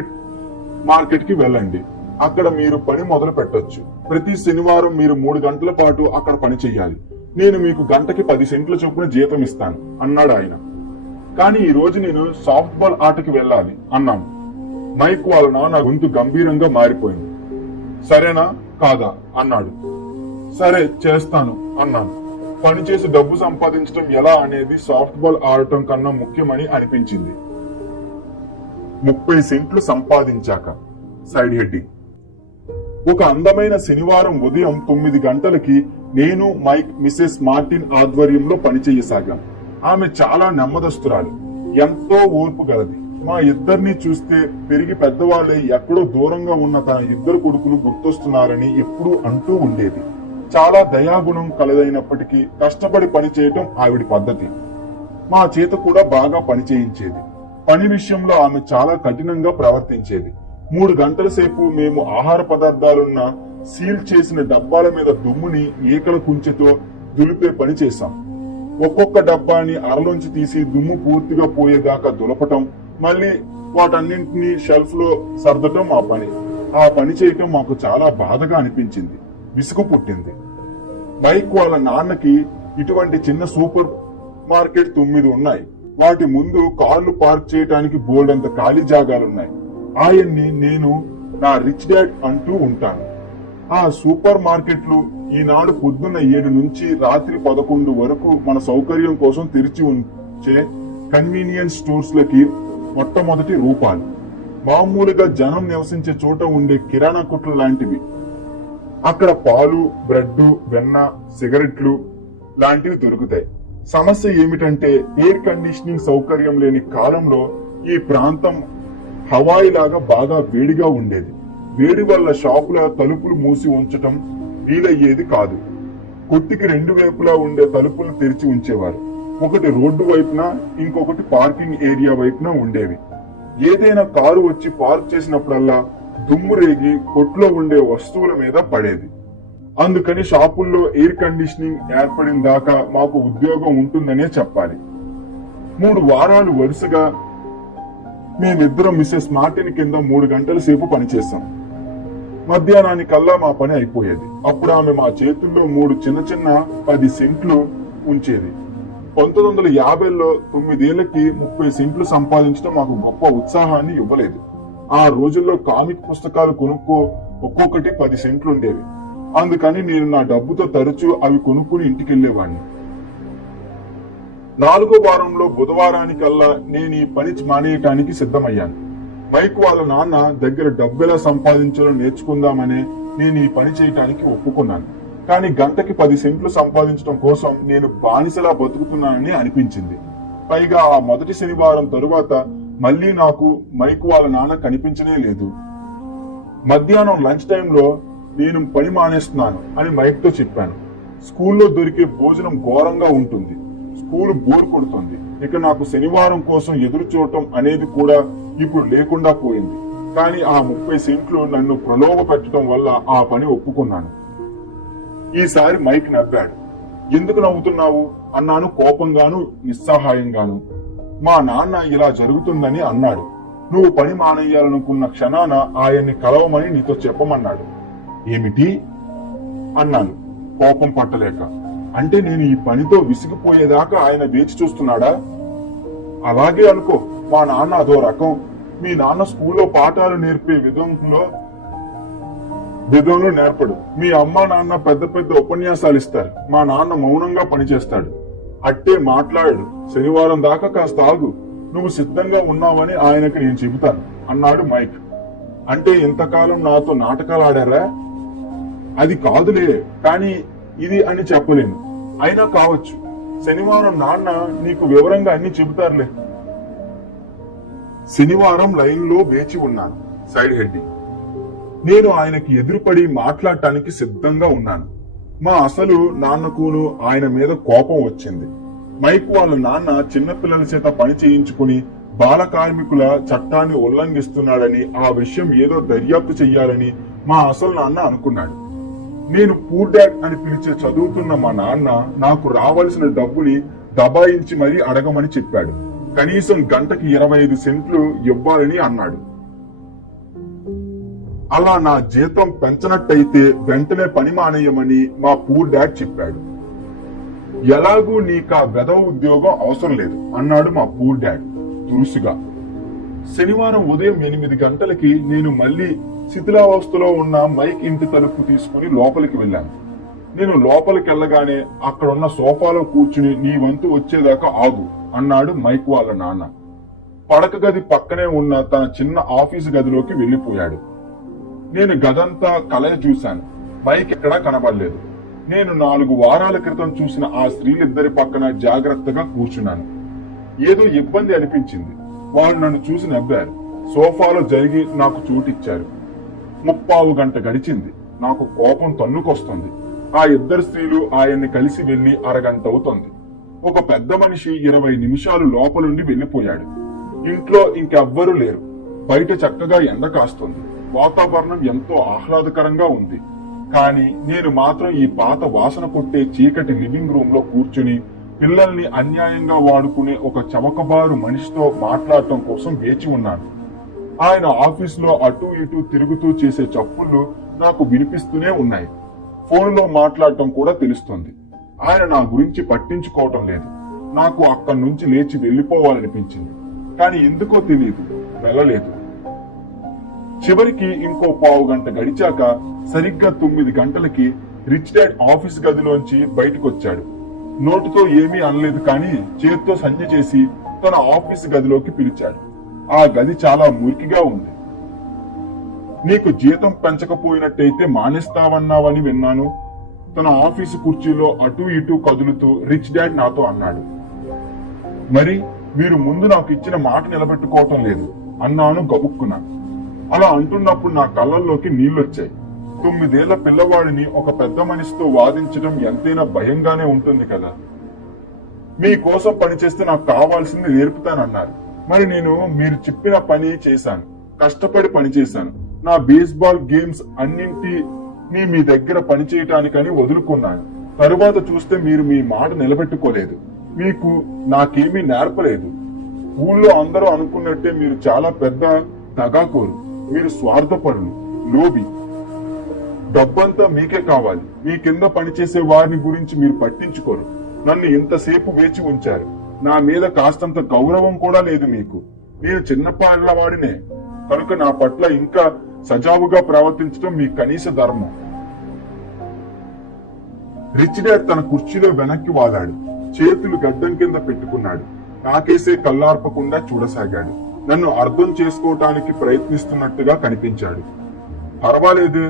మార్కెట్ కి వెళ్ళండి. అక్కడ మీరు పని మొదలు పెట్టొచ్చు. ప్రతి శనివారం మీరు 3 గంటల పాటు అక్కడ పని చెయ్యాలి. నేను మీకు గంటకి 10 సెంట్ల చొప్పున జీతం ఇస్తాను అన్నాడు ఆయన. కానీ ఈ రోజు నేను సాఫ్ట్ బాల్ ఆటకి వెళ్ళాలి అన్నాను. మైక్ వాళ్ళ నాన్న గొంతు గంభీరంగా మారిపోయింది. సరేనా కాదా అన్నాడు. సరే చేస్తాను అన్నాను. పనిచేసి డబ్బు సంపాదించడం ఎలా అనేది సాఫ్ట్ బాల్ ఆడటం కన్నా ముఖ్యమని అనిపించింది. 30 సెంట్లు సంపాదించాక సైడ్ హెడ్డింగ్. ఒక అందమైన శనివారం ఉదయం 9 గంటలకి నేను మైక్ మిసెస్ మార్టిన్ ఆధ్వర్యంలో పనిచేయసాగాం. ఆమె చాలా నెమ్మదస్తురాలు, ఎంతో ఓర్పు గలది. మా ఇద్దరిని చూస్తే పెరిగి పెద్దవాళ్ళే ఎక్కడో దూరంగా ఉన్న తన 2 కొడుకులు గుర్తొస్తున్నారని ఎప్పుడూ అంటూ ఉండేది. చాలా దయాగుణం కలదైనప్పటికీ కష్టపడి పనిచేయటం ఆవిడ పద్ధతి. మా చేత కూడా బాగా పని చేయించేది. పని విషయంలో ఆమె చాలా కఠినంగా ప్రవర్తించేది. 3 గంటల సేపు మేము ఆహార పదార్థాలున్న సీల్ చేసిన డబ్బాల మీద దుమ్ముని ఈకల కుంచెతో దులిపే పని చేశాం. ఒక్కొక్క డబ్బాని అరలోంచి తీసి దుమ్ము పూర్తిగా పోయేదాకా దులపటం, మళ్ళీ వాటన్నింటినీ షెల్ఫ్ లో సర్దటం మా పని. ఆ పని చేయటం మాకు చాలా బాధగా అనిపించింది, విసుగు పుట్టింది. మైక్ వాళ్ళ నాన్నకి ఇటువంటి చిన్న సూపర్ మార్కెట్ 9 ఉన్నాయి. వాటి ముందు కార్లు పార్క్ చేయడానికి బోల్డంత ఖాళీ జాగాలున్నాయి. ఆయన్ని నేను నా రిచ్ డాడ్ అంటూ ఉంటాను. ఆ సూపర్ మార్కెట్లు ఈనాడు పొద్దున్న 7 నుంచి రాత్రి 11 వరకు మన సౌకర్యం కోసం తెరిచి ఉంచే కన్వీనియన్స్ స్టోర్స్ లకి మొట్టమొదటి రూపాలు. మామూలుగా జనం నివసించే చోట ఉండే కిరాణా కొట్లు లాంటివి. అక్కడ పాలు, బ్రెడ్, వెన్న, సిగరెట్లు లాంటివి దొరుకుతాయి. సమస్య ఏమిటంటే ఎయిర్ కండిషనింగ్ సౌకర్యం లేని కాలంలో ఈ ప్రాంతం హవాయి లాగా బాగా వేడిగా ఉండేది. వేడి వల్ల షాపుల తలుపులు మూసి ఉంచటం వీలయ్యేది కాదు. కొట్టికి 2 వైపులా ఉండే తలుపులు తెరిచి ఉంచేవారు. ఒకటి రోడ్డు వైపున, ఇంకొకటి పార్కింగ్ ఏరియా వైపున ఉండేవి. ఏదైనా కారు వచ్చి పార్క్ చేసినప్పుడల్లా దుమ్ము రేగి కొట్లో ఉండే వస్తువుల మీద పడేది. అందుకని షాపుల్లో ఎయిర్ కండిషనింగ్ ఏర్పడిన దాకా మాకు ఉద్యోగం ఉంటుందనే చెప్పాలి. 3 వారాలు వరుసగా మేమిద్దరం మిసెస్ మార్టిన్ కింద 3 గంటల సేపు పనిచేశాం. మధ్యాహ్నానికల్లా మా పని అయిపోయేది. అప్పుడు ఆమె మా చేతుల్లో 3 చిన్న చిన్న 10 సెంట్లు ఉంచేది. 1950లో 9 ఏళ్లకి 30 సెంట్లు సంపాదించడం మాకు గొప్ప ఉత్సాహాన్ని ఇవ్వలేదు. ఆ రోజుల్లో కామిక్ పుస్తకాలు కొనుక్కో ఒక్కొక్కటి 10 సెంట్లు ఉండేవి. అందుకని నేను నా డబ్బుతో తరచూ అవి కొనుక్కుని ఇంటికెళ్లేవాడిని. 4వ వారంలో బుధవారానికల్లా నేను ఈ పని మానేయటానికి సిద్ధమయ్యాను. మైక్ వాళ్ళ నాన్న దగ్గర డబ్బెలా సంపాదించాలో నేర్చుకుందామనే నేను ఈ పని చేయటానికి ఒప్పుకున్నాను. కానీ గంటకి 10 సెంట్లు సంపాదించడం కోసం నేను బానిసలా బతుకుతున్నానని అనిపించింది. పైగా ఆ మొదటి శనివారం తరువాత మళ్లీ నాకు మైక్ వాళ్ళ నాన్న కనిపించనే లేదు. మధ్యాహ్నం లంచ్ టైంలో నేను పని మానేస్తున్నాను అని మైక్ తో చెప్పాను. స్కూల్లో దొరికే భోజనం ఘోరంగా ఉంటుంది. స్కూల్ బోర్ కొడుతుంది. ఇక నాకు శనివారం కోసం ఎదురు చూడటం అనేది కూడా ఇప్పుడు లేకుండా పోయింది. కానీ ఆ 30 సెంట్లు నన్ను ప్రలోభ పెట్టడం వల్ల ఆ పని ఒప్పుకున్నాను. ఈసారి మైక్ నవ్వాడు. ఎందుకు నవ్వుతున్నావు అన్నాను, కోపంగాను నిస్సహాయంగాను. మా నాన్న ఇలా జరుగుతుందని అన్నాడు. నువ్వు పని మానేయాలనుకున్న క్షణాన ఆయన్ని కలవమని నీతో చెప్పమన్నాడు. ఏమిటి అన్నాను కోపం పట్టలేక. అంటే నేను ఈ పనితో విసిగిపోయేదాకా ఆయన వేచి చూస్తున్నాడా? అలాగే అనుకో. మా నాన్న అదో రకం. మీ నాన్న స్కూల్లో పాఠాలు నేర్పే విధంలో నేర్పడు. మీ అమ్మ నాన్న పెద్ద పెద్ద ఉపన్యాసాలు ఇస్తారు. మా నాన్న మౌనంగా పనిచేస్తాడు. అట్టే మాట్లాడు. శనివారం దాకా కాస్త ఆగు. నువ్వు సిద్ధంగా ఉన్నావని ఆయనకి నేను చెబుతాను అన్నాడు మైక్. అంటే ఇంతకాలం నాతో నాటకాలు ఆడారా? అది కాదులే, కానీ ఇది అని చెప్పలేను. అయినా కావచ్చు. శనివారం నాన్న నీకు వివరంగా అన్ని చెబుతారులే. శనివారం లైన్ లో వేచి ఉన్నాను. Side heading. నేను ఆయనకి ఎదురుపడి మాట్లాడటానికి సిద్ధంగా ఉన్నాను. మా అసలు నాన్నకును ఆయన మీద కోపం వచ్చింది. మైక్ వాళ్ళ నాన్న చిన్నపిల్లల చేత పని చేయించుకుని బాల కార్మికుల చట్టాన్ని ఉల్లంఘిస్తున్నాడని, ఆ విషయం ఏదో దర్యాప్తు చెయ్యాలని మా అసలు నాన్న అనుకున్నాడు. నేను పూర్ డాడ్ అని పిలిచే చదువుతున్న మా నాన్న నాకు రావాల్సిన డబ్బుని దబాయించి మరీ అడగమని చెప్పాడు. కనీసం గంటకి 25 సెంట్లు ఇవ్వాలని అన్నాడు. అలా నా జీతం పెంచనట్టయితే వెంటనే పని మానేయమని మా పూర్ డాడ్ చెప్పాడు. ఎలాగూ నీకా వెధవ ఉద్యోగం అవసరం లేదు అన్నాడు మా పూర్ డాడ్ దురుసుగా. శనివారం ఉదయం 8 గంటలకి నేను మళ్లీ శిథిలావస్థలో ఉన్న మైక్ ఇంటి తలుపు తీసుకుని లోపలికి వెళ్ళాను. నేను లోపలికి వెళ్ళగానే అక్కడున్న సోఫాలో కూర్చుని నీ వంతు వచ్చేదాకా ఆగు అన్నాడు మైక్ వాళ్ళ నాన్న. పడక గది పక్కనే ఉన్న తన చిన్న ఆఫీసు గదిలోకి వెళ్లిపోయాడు. నేను గదంతా కలయ చూశాను. మైక్ ఎక్కడా కనబడలేదు. నేను 4 వారాల క్రితం చూసిన ఆ స్త్రీలిద్దరి పక్కన జాగ్రత్తగా కూర్చున్నాను. ఏదో ఇబ్బంది అనిపించింది. వాళ్ళు నన్ను చూసి నవ్వారు. సోఫాలో జరిగి నాకు చోటిచ్చారు. 3/4 గంట గడిచింది. నాకు కోపం తన్నుకొస్తుంది. ఆ ఇద్దరు స్త్రీలు ఆయన్ని కలిసి వెళ్లి అరగంట అవుతోంది. ఒక పెద్ద మనిషి 20 నిమిషాలు లోపలుండి వెళ్లిపోయాడు. ఇంట్లో ఇంకెవ్వరూ లేరు. బయట చక్కగా ఎండ కాస్తుంది. వాతావరణం ఎంతో ఆహ్లాదకరంగా ఉంది. కానీ నేను మాత్రం ఈ పాత వాసన కొట్టే చీకటి లివింగ్ రూమ్ లో కూర్చుని పిల్లల్ని అన్యాయంగా వాడుకునే ఒక చవకబారు మనిషితో మాట్లాడటం కోసం వేచి ఉన్నాను. ఆయన ఆఫీసులో అటూ ఇటూ తిరుగుతూ చేసే చప్పుళ్లు నాకు వినిపిస్తూనే ఉన్నాయి. ఫోన్లో మాట్లాడటం కూడా తెలుస్తుంది. ఆయన నా గురించి పట్టించుకోవటం లేదు. నాకు అక్కడి నుంచి లేచి వెళ్లిపోవాలనిపించింది. కానీ ఎందుకో తెలియదు, వెళ్ళలేదు. చివరికి ఇంకో 1/4 గంట గడిచాక సరిగ్గా 9 గంటలకి రిచ్ డాడ్ ఆఫీస్ గదిలోంచి బయటకొచ్చాడు. నోటితో ఏమీ అనలేదు, కానీ చేత్తో సంజ్ఞ చేసి తన ఆఫీస్ గదిలోకి పిలిచాడు. ఆ గది చాలా మురికిగా ఉంది. నీకు జీతం పెంచకపోయినట్టయితే మానేస్తావన్నావని విన్నాను. తన ఆఫీసు కుర్చీలో అటూ ఇటూ కదులుతూ రిచ్ డాడ్ నాతో అన్నాడు. మరి మీరు ముందు నాకు ఇచ్చిన మాట నిలబెట్టుకోవటం లేదు అన్నాను గబుక్కున. అలా అంటున్నప్పుడు నా కళ్ళల్లోకి నీళ్లొచ్చాయి. 9 ఏళ్ల పిల్లవాడిని ఒక పెద్ద మనిషితో వాదించడం ఎంతైనా భయంగానే ఉంటుంది కదా. మీకోసం పనిచేస్తే నాకు కావాల్సింది నేర్పుతానన్నారు. మరి నేను మీరు చెప్పిన పని చేశాను. కష్టపడి పనిచేశాను. నా బేస్బాల్ గేమ్స్ అన్నింటినీ మీ దగ్గర పనిచేయటానికని వదులుకున్నాను. తరువాత చూస్తే మీరు మీ మాట నిలబెట్టుకోలేదు. మీకు నాకేమీ నేర్పలేదు. ఊళ్ళో అందరూ అనుకున్నట్టే మీరు చాలా పెద్ద దగాకోరు. మీరు స్వార్థపరులు, లోబి. డబ్బంతా మీకే కావాలి. మీ కింద పనిచేసే వారిని గురించి మీరు పట్టించుకోరు. నన్ను ఇంతసేపు వేచి ఉంచారు. నా మీద కాస్తంత గౌరవం కూడా లేదు మీకు. నేను చిన్నపాళ్లవాడినే కనుక నా పట్ల ఇంకా సజావుగా ప్రవర్తించడం మీ కనీస ధర్మం. రిచ్ డాడ్ తన కుర్చీలో వెనక్కి వాలాడు. చేతులు గడ్డం కింద పెట్టుకున్నాడు. నాకేసే కళ్ళార్పకుండా చూడసాగాడు. నన్ను అర్థం చేసుకోవటానికి ప్రయత్నిస్తున్నట్టుగా కనిపించాడు. పర్వాలేదే,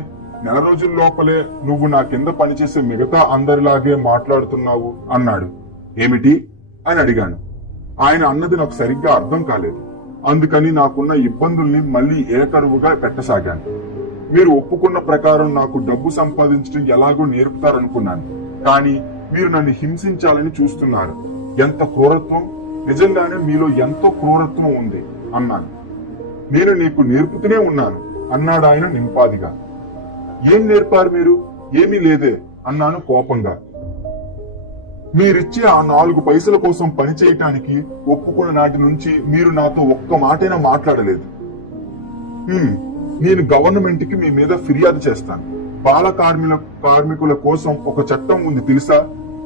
నెల రోజుల లోపలే నువ్వు నా కింద పనిచేసే మిగతా అందరిలాగే మాట్లాడుతున్నావు అన్నాడు. ఏమిటి అని అడిగాను. ఆయన అన్నది నాకు సరిగ్గా అర్థం కాలేదు. అందుకని నాకున్న ఇబ్బందుల్ని మళ్లీ ఏకరువుగా పెట్టసాగాను. మీరు ఒప్పుకున్న ప్రకారం నాకు డబ్బు సంపాదించడం ఎలాగో నేర్పుతారనుకున్నాను. కానీ మీరు నన్ను హింసించాలని చూస్తున్నారు. ఎంత క్రూరత్వం! నిజంగానే మీలో ఎంతో క్రూరత్వం ఉంది అన్నాను. నేను నీకు నేర్పుతూనే ఉన్నాను అన్నాడు ఆయన నింపాదిగా. ఏం నేర్పారు మీరు? ఏమీ లేదే అన్నాను కోపంగా. మీరిచ్చే ఆ 4 పైసల కోసం పని చేయటానికి ఒప్పుకున్న నాటి నుంచి మీరు నాతో ఒక్క మాటైనా మాట్లాడలేదు. నేను గవర్నమెంట్ కి మీ మీద ఫిర్యాదు చేస్తాను. బాల కార్మికుల కోసం ఒక చట్టం ఉంది తెలుసా?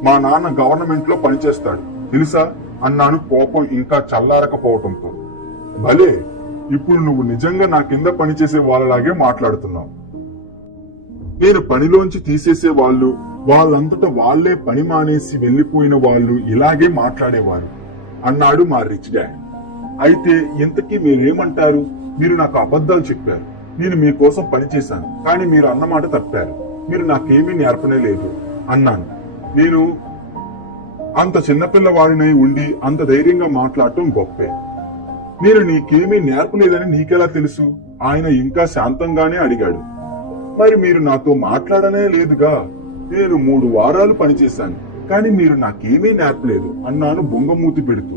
మా నాన్న గవర్నమెంట్ లో పనిచేస్తాడు తెలుసా అన్నాను కోపం ఇంకా చల్లారకపోవటంతో. భలే, ఇప్పుడు నువ్వు నిజంగా నా కింద పనిచేసే వాళ్ళలాగే మాట్లాడుతున్నావు. నేను పనిలోంచి తీసేసే వాళ్ళు, వాళ్ళంతటా వాళ్లే పని మానేసి వెళ్లిపోయిన వాళ్ళు ఇలాగే మాట్లాడేవారు అన్నాడు మా రిచ్ డాడ్. అయితే ఇంతకీ మీరేమంటారు? మీరు నాకు అబద్ధాలు చెప్పారు. నేను మీకోసం పనిచేశాను, కానీ మీరు అన్నమాట తప్పారు. మీరు నాకేమీ నేర్పనే లేదు అన్నాను. నేను అంత చిన్నపిల్లవాడినై ఉండి అంత ధైర్యంగా మాట్లాడటం గొప్పే. నేను నీకేమీ నేర్పలేదని నీకెలా తెలుసు? ఆయన ఇంకా శాంతంగానే అడిగాడు. మరి మీరు నాతో మాట్లాడనే లేదుగా. నేను 3 వారాలు పనిచేశాను, కానీ మీరు నాకేమీ నేర్పలేదు అన్నాను బొంగమూతి పెడుతూ.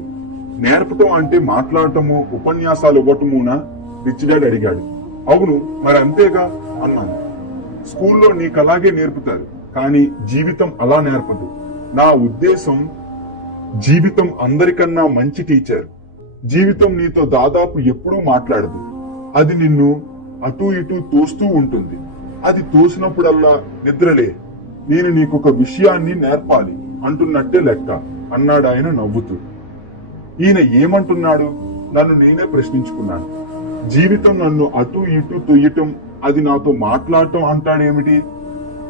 నేర్పటం అంటే మాట్లాడటము, ఉపన్యాసాలు ఇవ్వటమునా? రిచ్ డాడ్ అడిగాడు. అవును, మరి అంతేగా అన్నాను. స్కూల్లో నీకు అలాగే నేర్పుతారు, కానీ జీవితం అలా నేర్పదు. నా ఉద్దేశం, జీవితం అందరికన్నా మంచి టీచర్. జీవితం నీతో దాదాపు ఎప్పుడూ మాట్లాడదు. అది నిన్ను అటూ ఇటూ తోస్తూ ఉంటుంది. అది తోసినప్పుడల్లా నిద్రలే, నేను నీకొక విషయాన్ని నేర్పాలి అంటున్నట్టే లెక్క అన్నాడు ఆయన నవ్వుతూ. ఈయన ఏమంటున్నాడు? నన్ను నేనే ప్రశ్నించుకున్నాను. జీవితం నన్ను అటూ ఇటూ తొయ్యటం, అది నాతో మాట్లాడటం అంటాడేమిటి?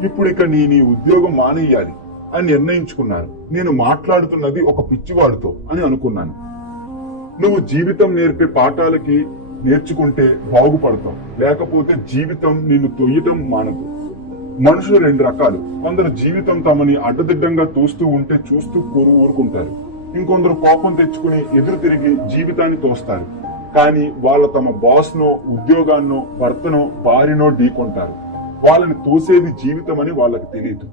ఇప్పుడిక నీ ఉద్యోగం మానేయాలి అని నిర్ణయించుకున్నాను. నేను మాట్లాడుతున్నది ఒక పిచ్చివాడితో అని అనుకున్నాను. నువ్వు జీవితం నేర్పే పాఠాలకి నేర్చుకుంటే బాగుపడతావు, లేకపోతే జీవితం నిన్ను తొయ్యటం మానదు. మనుషులు రెండు రకాలు. కొందరు జీవితం తమని అడ్డదిడ్డంగా తోస్తూ ఉంటే చూస్తూ ఊరుకుంటారు. ఇంకొందరు కోపం తెచ్చుకుని ఎదురు తిరిగి జీవితాన్ని తోస్తారు. కానీ వాళ్ళ తమ బాస్ నో, ఉద్యోగాన్నో, భర్తనో, భార్యనో ఢీకొంటారు. వాళ్ళని తోసేది జీవితం అని వాళ్ళకి తెలియదు.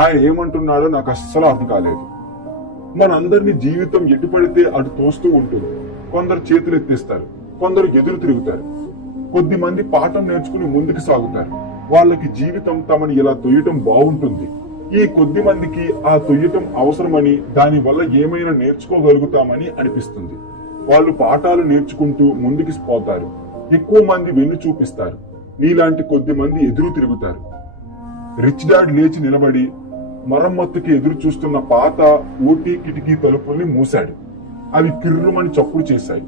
ఆయన ఏమంటున్నాడో నాకు అస్సలు అర్థం కాలేదు. మనందరినీ జీవితం ఎటు పడితే అటు తోస్తూ ఉంటుంది. కొందరు చేతులు ఎత్తేస్తారు, కొందరు ఎదురు తిరుగుతారు. కొద్ది మంది పాఠం నేర్చుకుని ముందుకు సాగుతారు. వాళ్ళకి జీవితం తమని ఇలా తొయ్యటం బాగుంటుంది. ఈ కొద్ది మందికి ఆ తొయ్యటం అవసరమని, దాని వల్ల ఏమైనా నేర్చుకోగలుగుతామని అనిపిస్తుంది. వాళ్ళు పాఠాలు నేర్చుకుంటూ ముందుకు పోతారు. ఎక్కువ మంది వెన్ను చూపిస్తారు. నీలాంటి కొద్ది మంది ఎదురు తిరుగుతారు. రిచ్ డాడ్ లేచి నిలబడి మరమ్మత్తుకి ఎదురు చూస్తున్న పాత ఓటీ కిటికీ తలుపుల్ని మూశాడు. అవి కిర్రుమని చప్పుడు చేశాయి.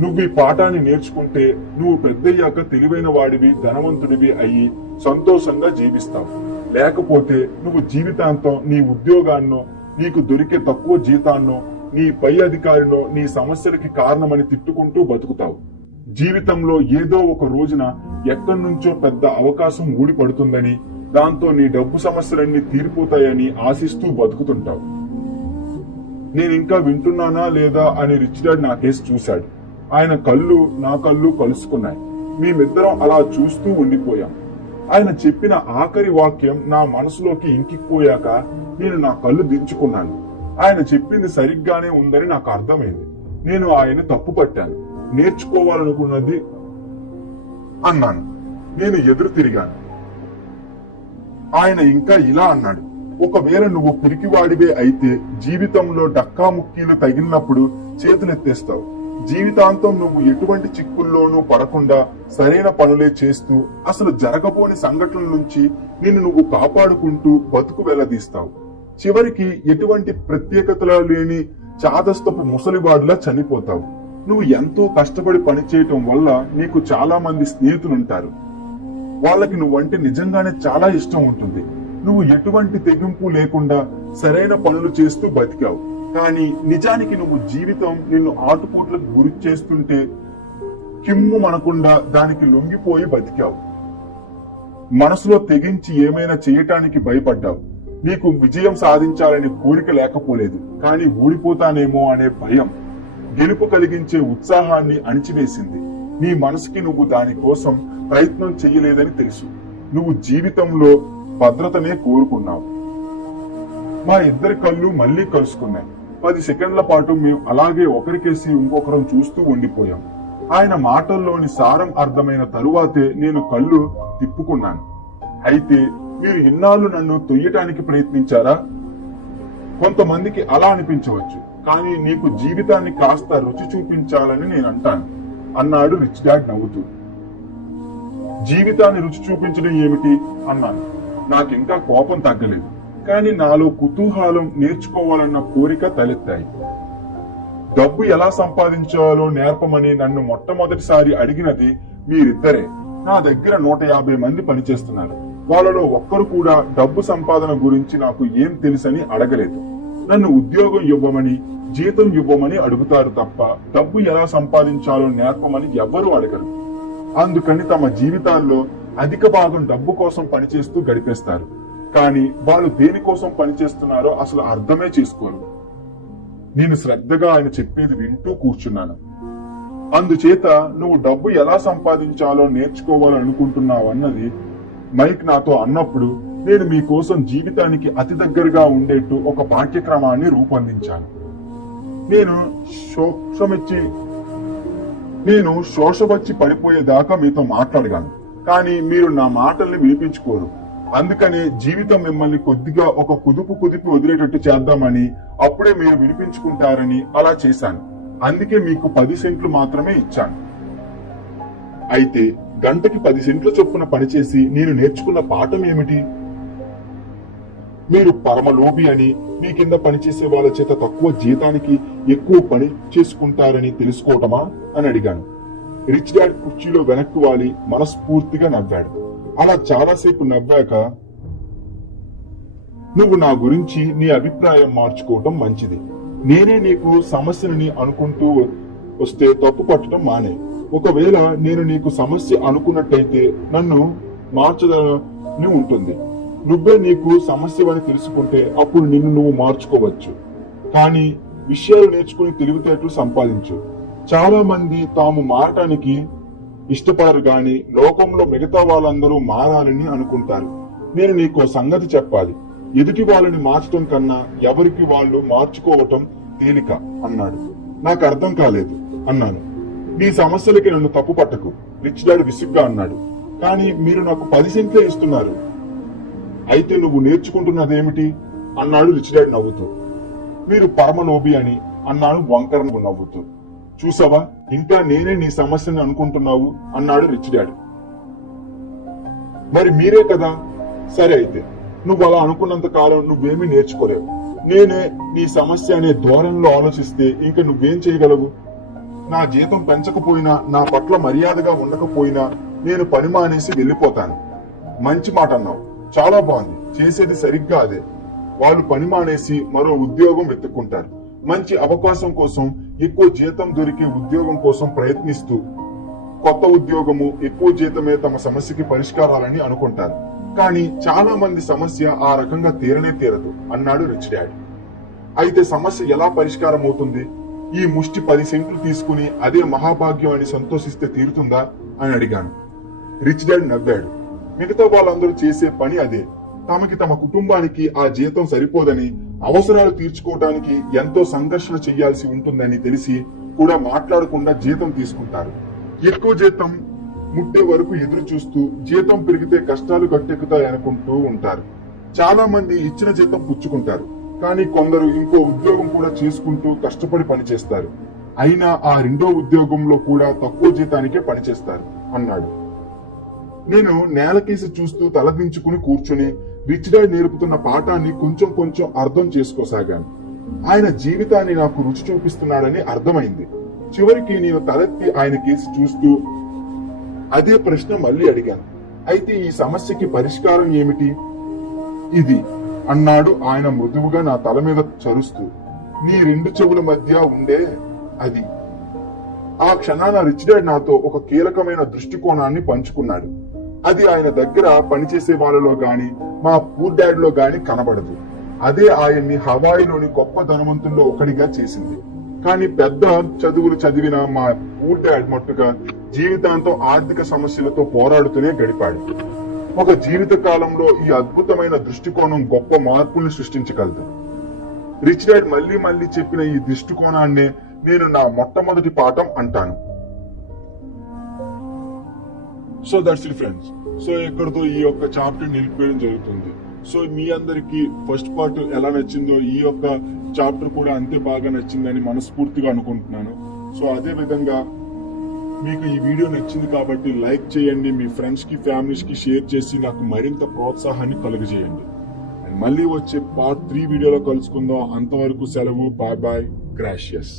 నువ్వు ఈ పాఠాన్ని నేర్చుకుంటే నువ్వు పెద్దయ్యాక తెలివైన వాడివి, ధనవంతుడివి అయ్యి సంతోషంగా జీవిస్తావు. లేకపోతే నువ్వు జీవితాంతం నీ ఉద్యోగాన్నో, నీకు దొరికే తక్కువ జీతాన్నో, నీ పై అధికారినో నీ సమస్యలకి కారణమని తిట్టుకుంటూ బతుకుతావు. జీవితంలో ఏదో ఒక రోజున ఎక్కడి నుంచో పెద్ద అవకాశం ఊడిపడుతుందని, దాంతో నీ డబ్బు సమస్యలన్నీ తీరిపోతాయని ఆశిస్తూ బతుకుతుంటావు. నేను ఇంకా వింటున్నానా లేదా అని రిచ్ డాడ్ నా కేసు చూశాడు. ఆయన కళ్ళు నా కళ్ళు కలుసుకున్నాయి. మేమిద్దరం అలా చూస్తూ ఉండిపోయాం. ఆయన చెప్పిన ఆఖరి వాక్యం నా మనసులోకి ఇంకిపోయాక నేను నా కళ్ళు దించుకున్నాను. ఆయన చెప్పింది సరిగ్గానే ఉందని నాకు అర్థమైంది. నేను ఆయన తప్పు పట్టాను. నేర్చుకోవాలనుకున్నది అన్నాను. నేను ఎదురు తిరిగాను. ఆయన ఇంకా ఇలా అన్నాడు, ఒకవేళ నువ్వు పిరికివాడివే అయితే జీవితంలో డక్కాముక్కీలు తగిలినప్పుడు చేతులెత్తేస్తావు. జీవితాంతం నువ్వు ఎటువంటి చిక్కుల్లోనూ పడకుండా సరైన పనులే చేస్తూ అసలు జరగబోని సంఘటనల నుంచి నిన్ను నువ్వు కాపాడుకుంటూ బతుకు వెళ్లదీస్తావు. చివరికి ఎటువంటి ప్రత్యేకతలు లేని చాదస్తపు ముసలివాడులా చనిపోతావు. నువ్వు ఎంతో కష్టపడి పనిచేయటం వల్ల నీకు చాలా మంది స్నేహితులుంటారు. వాళ్ళకి నువ్వంటే నిజంగానే చాలా ఇష్టం ఉంటుంది. నువ్వు ఎటువంటి తెగింపు లేకుండా సరైన పనులు చేస్తూ బతికావు. కానీ నిజానికి నువ్వు జీవితం నిన్ను ఆటుపోట్లకు గురి చేస్తుంటే కిమ్ము మనకుండా దానికి లొంగిపోయి బతికావు. మనసులో తెగించి ఏమైనా చేయటానికి భయపడ్డావు. నీకు విజయం సాధించాలనే కోరిక లేకపోలేదు, కానీ ఓడిపోతానేమో అనే భయం గెలుపు కలిగించే ఉత్సాహాన్ని అణిచివేసింది. నీ మనసుకి నువ్వు దానికోసం ప్రయత్నం చెయ్యలేదని తెలుసు. నువ్వు జీవితంలో భద్రతనే కోరుకున్నావు. మా ఇద్దరి కళ్ళు మళ్లీ కలుసుకున్నాయి. 10 సెకండ్ల పాటు మేము అలాగే ఒకరికేసి ఇంకొకరం చూస్తూ ఉండిపోయాం. ఆయన మాటల్లోని సారం అర్థమైన తరువాతే నేను కళ్ళు తిప్పుకున్నాను. అయితే మీరు ఇన్నాళ్ళు నన్ను తొయ్యటానికి ప్రయత్నించారా? కొంతమందికి అలా అనిపించవచ్చు, కానీ నీకు జీవితాన్ని కాస్త రుచి చూపించాలని నేను అంటాను అన్నాడు రిచ్ డాడ్ నవ్వుతూ. జీవితాన్ని రుచి చూపించడం ఏమిటి అన్నాను. నాకింకా కోపం తగ్గలేదు, కానీ నాలో కుతూహలం, నేర్చుకోవాలన్న కోరిక తలెత్తాయి. డబ్బు ఎలా సంపాదించాలో నేర్పమని నన్ను మొట్టమొదటిసారి అడిగినది మీరిద్దరే. నా దగ్గర 150 మంది పనిచేస్తున్నారు. వాళ్ళలో ఒక్కరు కూడా డబ్బు సంపాదన గురించి నాకు ఏం తెలుసని అడగలేదు. నన్ను ఉద్యోగం ఇవ్వమని, జీతం ఇవ్వమని అడుగుతారు తప్ప డబ్బు ఎలా సంపాదించాలో నేర్పమని ఎవ్వరూ అడగరు. అందుకని తమ జీవితాల్లో అధిక భాగం డబ్బు కోసం పనిచేస్తూ గడిపేస్తారు. కానీ వాళ్ళు దేనికోసం పనిచేస్తున్నారో అసలు అర్థమే చేసుకోరు. నేను శ్రద్ధగా ఆయన చెప్పేది వింటూ కూర్చున్నాను. అందుచేత నువ్వు డబ్బు ఎలా సంపాదించాలో నేర్చుకోవాలనుకుంటున్నావన్నది మైక్ నాతో అన్నప్పుడు నేను మీకోసం జీవితానికి అతి దగ్గరగా ఉండేట్టు ఒక పాఠ్యక్రమాన్ని రూపొందించాను. నేను శోష వచ్చి పడిపోయేదాకా మీతో మాట్లాడగాను. కానీ మీరు నా మాటల్ని వినిపించుకోరు. అందుకనే జీవితం మిమ్మల్ని కొద్దిగా ఒక కుదుపు వదిలేటట్టు చేద్దామని, అప్పుడే మీరు వినిపించుకుంటారని అలా చేశాను. అందుకే మీకు 10 సెంట్లు మాత్రమే ఇచ్చాను. అయితే గంటకి 10 సెంట్ల చొప్పున పనిచేసి నేను నేర్చుకున్న పాఠం ఏమిటి? మీరు పరమలోభి అని, మీ కింద పనిచేసే వాళ్ళ చేత తక్కువ జీతానికి ఎక్కువ పని చేసుకుంటారని తెలుసుకోవటమా అని అడిగాను. రిచ్ డాడ్ కుర్చీలో వెనక్కు వాలి మనస్ఫూర్తిగా నవ్వాడు. అలా చాలాసేపు నవ్వాక, నువ్వు నా గురించి నీ అభిప్రాయం మార్చుకోవటం మంచిది. నేనే నీకు సమస్యని అనుకుంటూ వస్తే తప్పు పట్టడం మానే. ఒకవేళ నేను నీకు సమస్య అనుకున్నట్టయితే నన్ను మార్చదని ఉంటుంది. నువ్వే నీకు సమస్య అని తెలుసుకుంటే అప్పుడు నిన్ను నువ్వు మార్చుకోవచ్చు. కానీ విషయాలు నేర్చుకుని తెలివితేటలు సంపాదించు. చాలా మంది తాము మారటానికి ఇష్టపడరు గాని లోకంలో మిగతా వాళ్ళందరూ మారాలని అనుకుంటారు. నేను నీకో సంగతి చెప్పాలి. ఎదుటి వాళ్ళని మార్చడం కన్నా ఎవరికి వాళ్ళు మార్చుకోవటం తేలిక అన్నాడు. నాకు అర్థం కాలేదు అన్నాను. నీ సమస్యలకి నన్ను తప్పు పట్టకు, రిచ్ డాడ్ విసుగ్గా అన్నాడు. కానీ మీరు నాకు 10 సెంట్లే ఇస్తున్నారు. అయితే నువ్వు నేర్చుకుంటున్నదేమిటి అన్నాడు రిచ్ డాడ్ నవ్వుతూ. మీరు పరమలోభి అని అన్నాను వంకర నవ్వుతూ. చూసావా, ఇంకా నేనే నీ సమస్యని అనుకుంటున్నావు అన్నాడు రిచ్ డాడ్. మరి మీరే కదా. సరే అయితే నువ్వు అలా అనుకున్నంత కాలం నువ్వేమీ నేర్చుకోలేవు. నేనే నీ సమస్య అనే ధోరణిలో ఆలోచిస్తే ఇంక నువ్వేం చేయగలవు? నా జీతం పెంచకపోయినా, నా పట్ల మర్యాదగా ఉండకపోయినా నేను పని మానేసి వెళ్ళిపోతాను. మంచి మాట అన్నావు, చాలా బాగుంది. చేసేది సరిగ్గా అదే. వాళ్ళు పని మానేసి మరో ఉద్యోగం వెతుక్కుంటారు. మంచి అవకాశం కోసం, ఎక్కువ జీతం దొరికే ఉద్యోగం కోసం ప్రయత్నిస్తూ కొత్త ఉద్యోగము, ఎక్కువ జీతమే తమ సమస్యకి పరిష్కారాలని అనుకుంటారు. కానీ చాలా మంది సమస్య ఆ రకంగా తీరనే తీరదు అన్నాడు రిచ్ డాడ్. అయితే సమస్య ఎలా పరిష్కారం అవుతుంది? ఈ ముష్టి 10 సెంట్లు తీసుకుని అదే మహాభాగ్యం అని సంతోషిస్తే తీరుతుందా అని అడిగాను. రిచ్ డాడ్ నవ్వాడు. మిగతా వాళ్ళందరూ చేసే పని అదే. తమకి తమ కుటుంబానికి ఆ జీతం సరిపోదని, అవసరాలు తీర్చుకోవడానికి ఎంతో సంఘర్షణ చెయ్యాల్సి ఉంటుందని తెలిసి కూడా మాట్లాడకుండా జీతం తీసుకుంటారు. ఎక్కువ జీతం ముట్టే వరకు ఎదురు చూస్తూ జీతం పెరిగితే కష్టాలు గట్టెక్కుతాయనుకుంటూ ఉంటారు. చాలా మంది ఇచ్చిన జీతం పుచ్చుకుంటారు. కానీ కొందరు ఇంకో ఉద్యోగం కూడా చేసుకుంటూ కష్టపడి పనిచేస్తారు. అయినా ఆ రెండో ఉద్యోగంలో కూడా తక్కువ జీతానికే పనిచేస్తారు అన్నాడు. నేను నేలకేసి చూస్తూ తలదించుకుని కూర్చుని రిచ్ డాడ్ నేర్పుతున్న పాఠాన్ని కొంచెం అర్థం చేసుకోసాగాను. ఆయన జీవితాన్ని నాకు రుచి చూపిస్తున్నాడని అర్థమైంది. చివరికి నేను తలెత్తి ఆయన కేసి చూస్తూ అదే ప్రశ్న మళ్ళీ అడిగాను. అయితే ఈ సమస్యకి పరిష్కారం ఏమిటి? ఇది అన్నాడు ఆయన మృదువుగా నా తల మీద చరుస్తూ. నీ 2 చెవుల మధ్య ఉండే అది. ఆ క్షణాన రిచ్ డాడ్ నాతో ఒక కీలకమైన దృష్టికోణాన్ని పంచుకున్నాడు. అది ఆయన దగ్గర పనిచేసే వాళ్ళలో గాని, మా పూర్ డాడ్ లో గాని కనబడదు. అదే ఆయన్ని హవాయిలోని గొప్ప ధనవంతుల్లో ఒకడిగా చేసింది. కానీ పెద్ద చదువులు చదివిన మా పూర్ డాడ్ మట్టుగా జీవితాంతం ఆర్థిక సమస్యలతో పోరాడుతూనే గడిపాడు. ఒక జీవిత కాలంలో ఈ అద్భుతమైన దృష్టికోణం గొప్ప మార్పుల్ని సృష్టించగలదు. రిచ్ డాడ్ మళ్ళీ చెప్పిన ఈ దృష్టికోణాన్నే నేను నా మొట్టమొదటి పాఠం అంటాను. So that's it friends. So ఇక్కడతో ఈ యొక్క చాప్టర్ నిలిపేయడం జరుగుతుంది. సో మీ అందరికి ఫస్ట్ పార్ట్ ఎలా నచ్చిందో ఈ యొక్క చాప్టర్ కూడా అంతే బాగా నచ్చిందని మనస్ఫూర్తిగా అనుకుంటున్నాను. సో అదే విధంగా మీకు ఈ వీడియో నచ్చింది కాబట్టి లైక్ చేయండి, మీ ఫ్రెండ్స్ కి ఫ్యామిలీస్ కి షేర్ చేసి నాకు మరింత ప్రోత్సాహాన్ని కలుగజేయండి. అండ్ మళ్ళీ వచ్చే పార్ట్ 3 వీడియోలో కలుసుకుందాం. అంతవరకు సెలవు. Bye bye. గ్రాషియస్.